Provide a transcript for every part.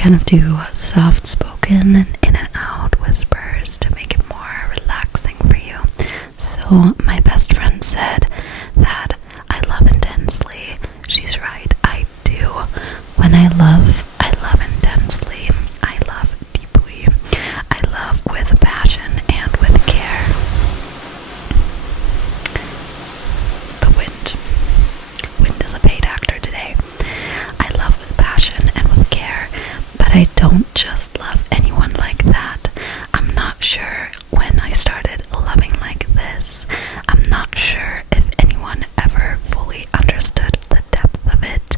kind of do soft spoken and in and out whispers to make it more relaxing for you. So my best friend said that I love intensely. She's right, I do. When I love intensely. I love deeply. I love with passion and with care. The wind is a paid actor today. I love with passion and with care, but I don't just love anyone like that. I'm not sure when I started loving like this. I'm not sure if anyone ever fully understood the depth of it.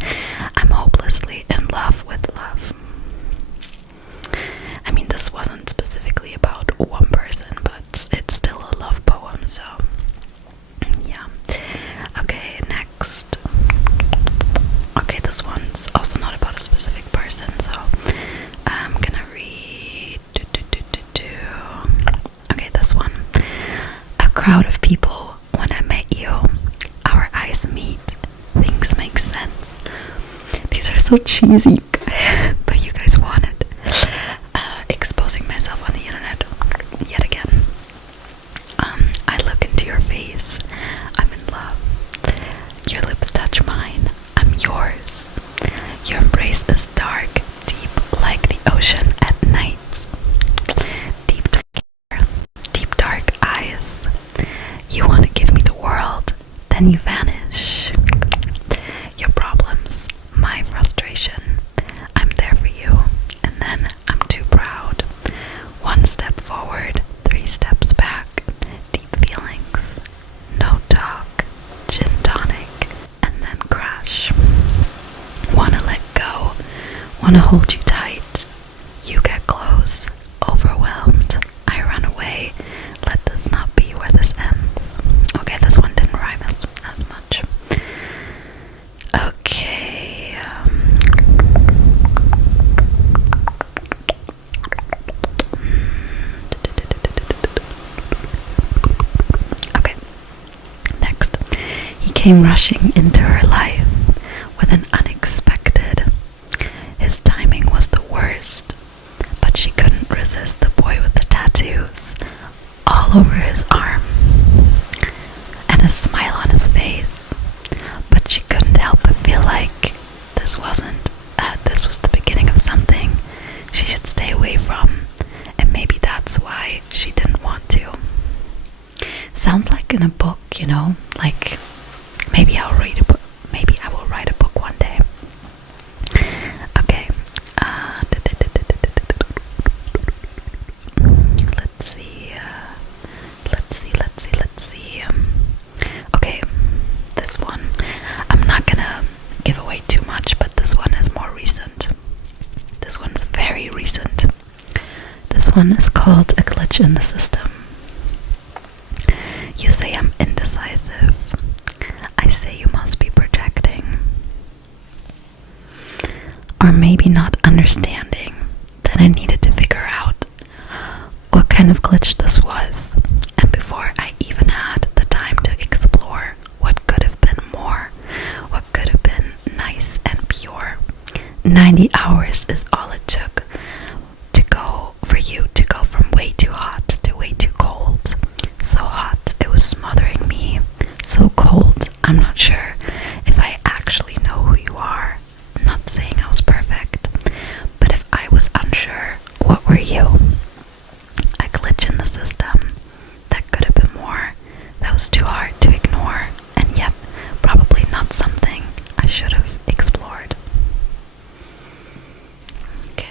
I'm hopelessly in love with love. I mean, this wasn't specifically about one person, but it's still a love poem, so yeah. Okay, next. Okay, this one's also not about a specific person, so I'm gonna read. Okay, this one. A crowd of people. When I met you, our eyes meet. Things make sense. These are so cheesy, but you guys want it. Exposing myself on the internet yet again. I look into your face. I'm in love. Your lips touch mine. I'm yours. Your embrace is dark, deep like the ocean at night. Deep dark eyes. You want to give me the world, then you vanish. Your problems, my frustration. I'm there for you, and then I'm too proud. One step forward, 3 steps back. Deep feelings, no talk, gin tonic, and then crash. Wanna let go, wanna hold you tight. You get close, overwhelmed. I run away. Let this not be where this ends. Okay, this one didn't rhyme as much. Okay. Okay. Next. He came rushing into her life with an unexpected. His timing was the worst, but she couldn't resist the boy with the tattoos all over his arm and a smile on his face. But she couldn't help but feel like this was the beginning of something she should stay away from, and maybe that's why she didn't want to. Sounds like in a book, you know, like maybe I will write a book one day. Okay. Let's see. Okay, this one. I'm not gonna give away too much, but this one is more recent. This one's very recent. This one is called A Glitch in the System. You say I'm indecisive. I say you must be projecting. Or maybe not understanding that I needed to figure out what kind of glitch this was. And before I even had the time to explore what could have been more, what could have been nice and pure, 90 hours is all it took for you to go from way too hot to way too cold. So hot, it was smothering me. So cold, I'm not sure if I actually know who you are. I'm not saying I was perfect, but if I was unsure, what were you? A glitch in the system. That could have been more. That was too hard to ignore, and yet probably not something I should have explored. Okay.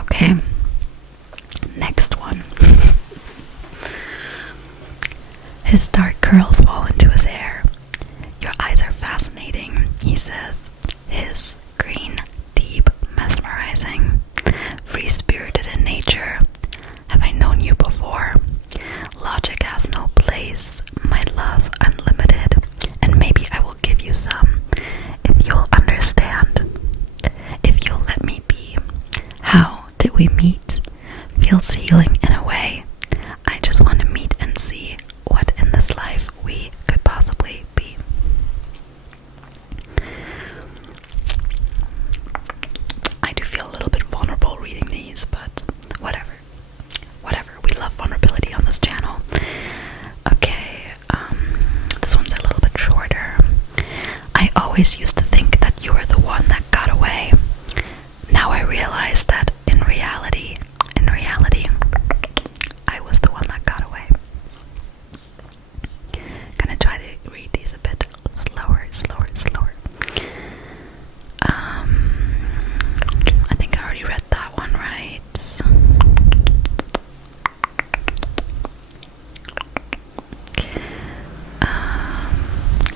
Okay. Next one. His dark curls fall into his hair. Your eyes are fascinating, he says. His green, deep, mesmerizing. Free-spirited in nature. Have I known you before? Logic has no place. My love unlimited. And maybe I will give you some. If you'll understand. If you'll let me be. How did we meet? Feels healing in a way. I just want to meet and see what in this life we always used to think that you were the one that got away. Now I realize that in reality, I was the one that got away. Gonna try to read these a bit slower. I think I already read that one, right?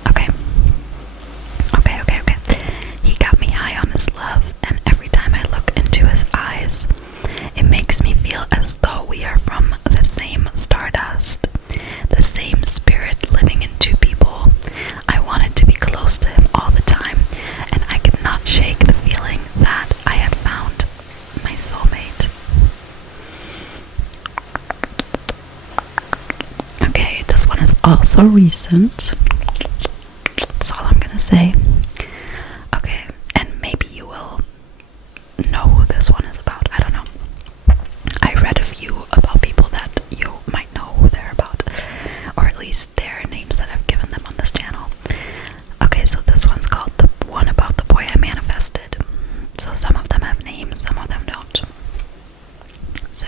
Okay. He got me high on his love, and every time I look into his eyes, it makes me feel as though we are from the same stardust, the same spirit living in two people. I wanted to be close to him all the time, and I could not shake the feeling that I had found my soulmate. Okay, this one is also recent. That's all I'm gonna say. Okay, and maybe you will know who this one is about. I don't know. I read a few about people that you might know who they're about, or at least their names that I've given them on this channel. Okay, so this one's called The One About the Boy I Manifested. So some of them have names, some of them don't. So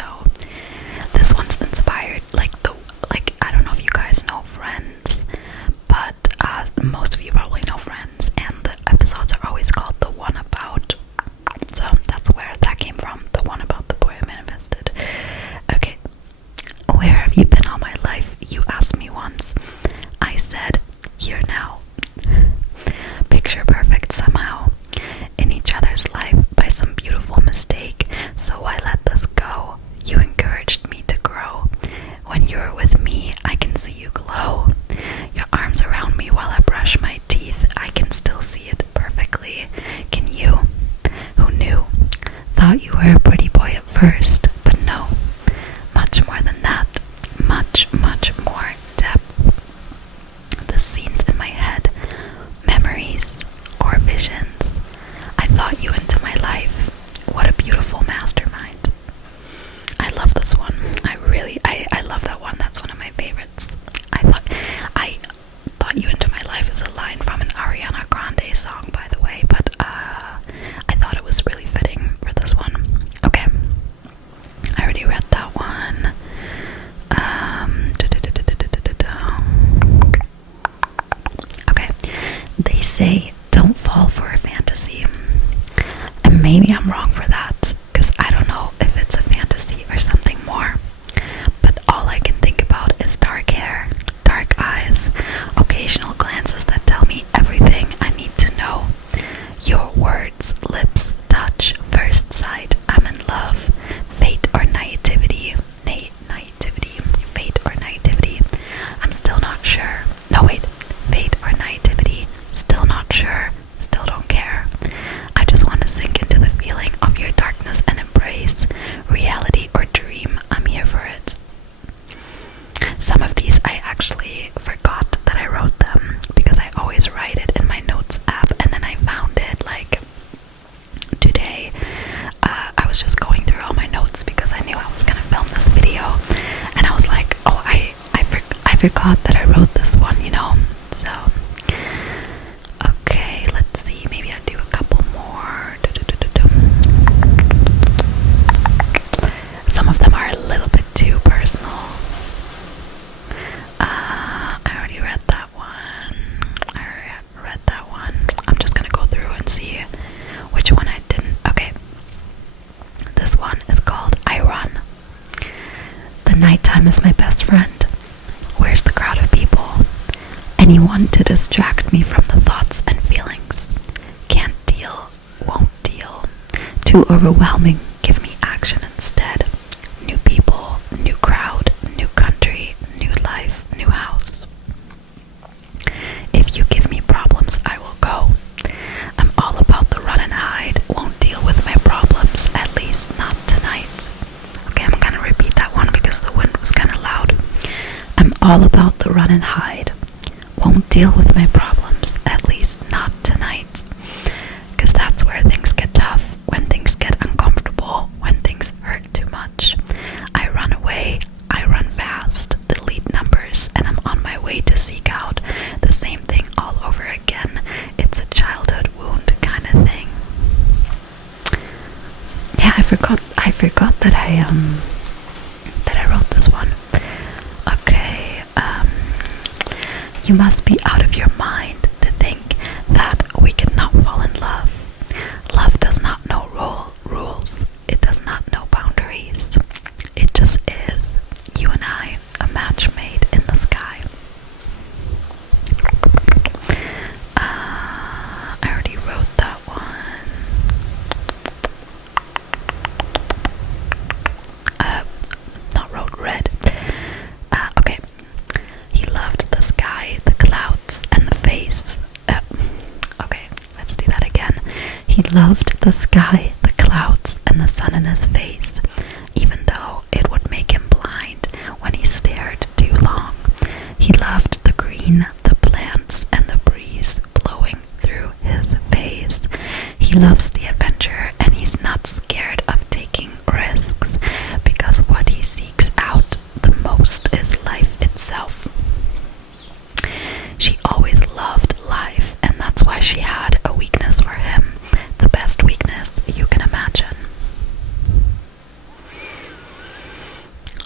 this one's inspired, like I don't know if you guys know Friends, but most of you probably know Friends, and the episodes are always called The One About. So that's where that came from, The One About the Boy I Manifested. Okay, where have you been all my life? You asked me once. I said, here now. Picture perfect somehow, in each other's life by some beautiful mistake. So why let this go? You encouraged me to grow. When you're with me, I can see you glow. Your arms around me while I brush my teeth. I can still see it perfectly. Can you? Who knew? Thought you were a pretty boy at first, but no. Much more than that. Much more depth. The scenes in my head, memories or visions. I thought you into my life. What a beautiful mastermind. I love this one. I love that one. That's one of my favorites. I thought you into my life is a line from an Ariana Grande song, by the way, but I thought it was really fitting for this one. Okay, I already read that one. Okay, they say don't fall for a fantasy, and maybe I'm wrong for that, because I don't know if it's a fantasy or something more, but all I can think about is dark hair, dark eyes, occasional glances that tell me everything I need to know. Your words, lips, touch, first sight, I'm in love. Fate or naivety, fate or naivety, I'm still not sure. No wait, fate or naivety, still not sure, still don't care. I just want to sink into the feeling of your darkness and embrace. Reality or dream, I'm here for it. Some of these I actually forgot that I wrote them, because I always write it in my notes app, and then I found it like today. I was just going through all my notes because I knew I was gonna film this video, and I was like, oh, I forgot that I wrote this one, you know. So okay, let's see, maybe I'll do a couple more. Some of them are a little bit too personal. I already read that one. I'm just gonna go through and see which one I didn't. Okay, this one is called I Run. The nighttime is my best friend. Where's the crowd of people? Anyone to distract me from the thoughts and feelings. Can't deal, won't deal. Too overwhelming, give me action instead. New people, new crowd, new country, new life, new house. If you give me problems, I will go. I'm all about the run and hide. Won't deal with my problems, at least not tonight. Okay, I'm gonna repeat that one because the wind was kind of loud. I'm all about the run and hide. Won't deal with my problems, at least not tonight. Because that's where things get tough, when things get uncomfortable, when things hurt too much. I run away, I run fast, delete numbers, and I'm on my way to seek out the same thing all over again. It's a You must be out of your mind to think that we cannot fall in love. Love does not know rules. It does not know boundaries. It just is. You and I, a match made in the sky. I already wrote that one. Not wrote, read. Okay. He loved the sky, the clouds, and the face. Okay, let's do that again. He loved the sky, the clouds, and the sun in his face, even though it would make him blind when he stared too long. He loved the green, the plants, and the breeze blowing through his face. He loves the adventure, and he's not scared of taking risks, because what he seeks out the most is life itself. She always loved life, and that's why she had a weakness for him, the best weakness you can imagine.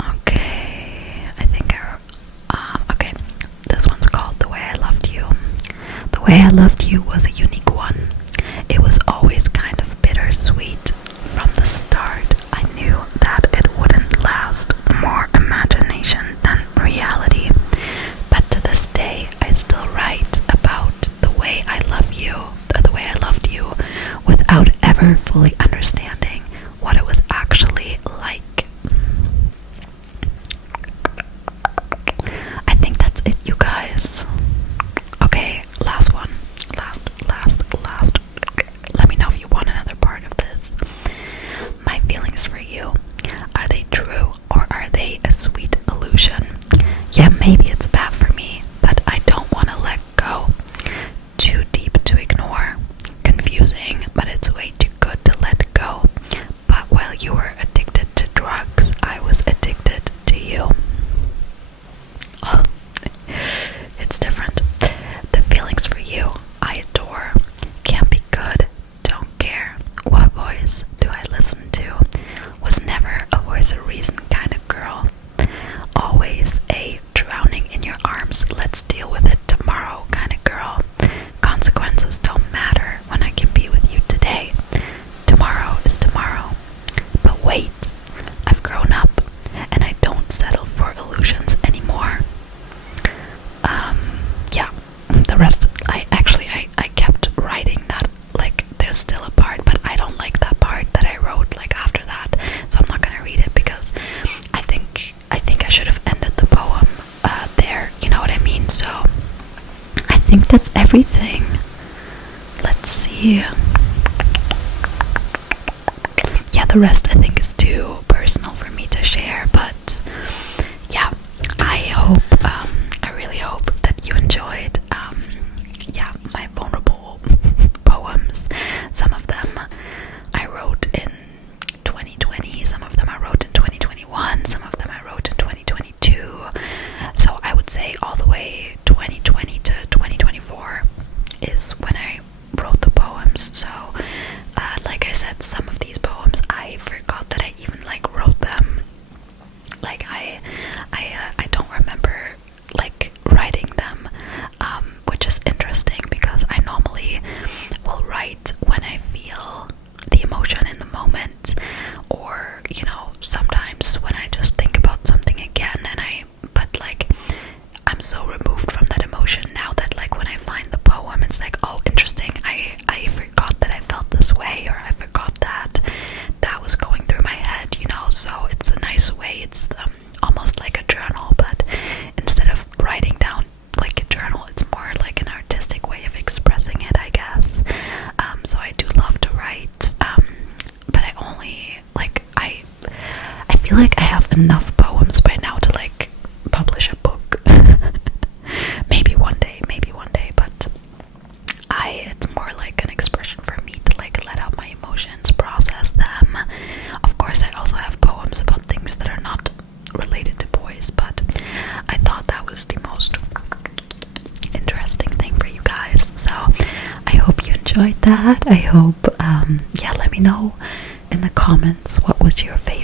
Okay, I think okay, this one's called The Way I Loved You. The Way I Loved You was a unique one. It was always kind of bittersweet. From the start, I knew that it wouldn't last. More imagination than reality. But to this day, I still write about the way I love you, or the way I loved you, without ever fully understanding what it was actually like. I think that's it, you guys. Okay, last one. Last. Let me know if you want another part of this. My feelings for you, are they true or are they a sweet illusion? Yeah, maybe it's bad for me, but I don't want to let go. Too deep to ignore. Confusing, but it's way too good to let go. But while you were addicted to drugs, I was addicted to you. Oh, it's different. The feelings for you, I adore. Can't be good, don't care. What voice do I listen to? Was never a voice of reason kind of girl. Always a drowning in your arms, let's deal with it tomorrow kind of girl. Consequences don't matter when I can be with you today. Tomorrow is tomorrow. But wait, I've grown up and I don't settle for illusions anymore. Yeah, the rest, I kept writing that, like, there's still a part, but I don't like that part that I wrote, like, after that, so I'm not gonna read it, because I think I should have ended the poem there, you know what I mean? So I think that's everything. Let's see. Yeah, the rest I think is too personal for me to share, but yeah, I really hope that you enjoyed my vulnerable poems. Some of them I wrote in 2020, some of them I wrote in 2021, some of them I wrote in 2022. So I would say all the way 2020 to 2024 is when I wrote the poems. So like I said, some of these poems I forgot that I even wrote them. Like I don't remember writing them, which is interesting because I normally will write when I feel the emotion in the moment, or sometimes when I just think about something again, but I'm so removed from that emotion now that when I find the poem, it's oh, interesting, I forgot that I felt this way, or I forgot that was going through my head, so it's a nice way. It's almost like a journal, but instead of writing down like a journal, it's more like an artistic way of expressing it, I guess. So I do love to write, but I only I feel like I have enough poems by now to publish a book. maybe one day, but it's more like an expression for me to let out my emotions, process them. Of course, I also have poems about things that are not related to boys, but I thought that was the most interesting thing for you guys. So I hope you enjoyed that. I hope let me know in the comments what was your favorite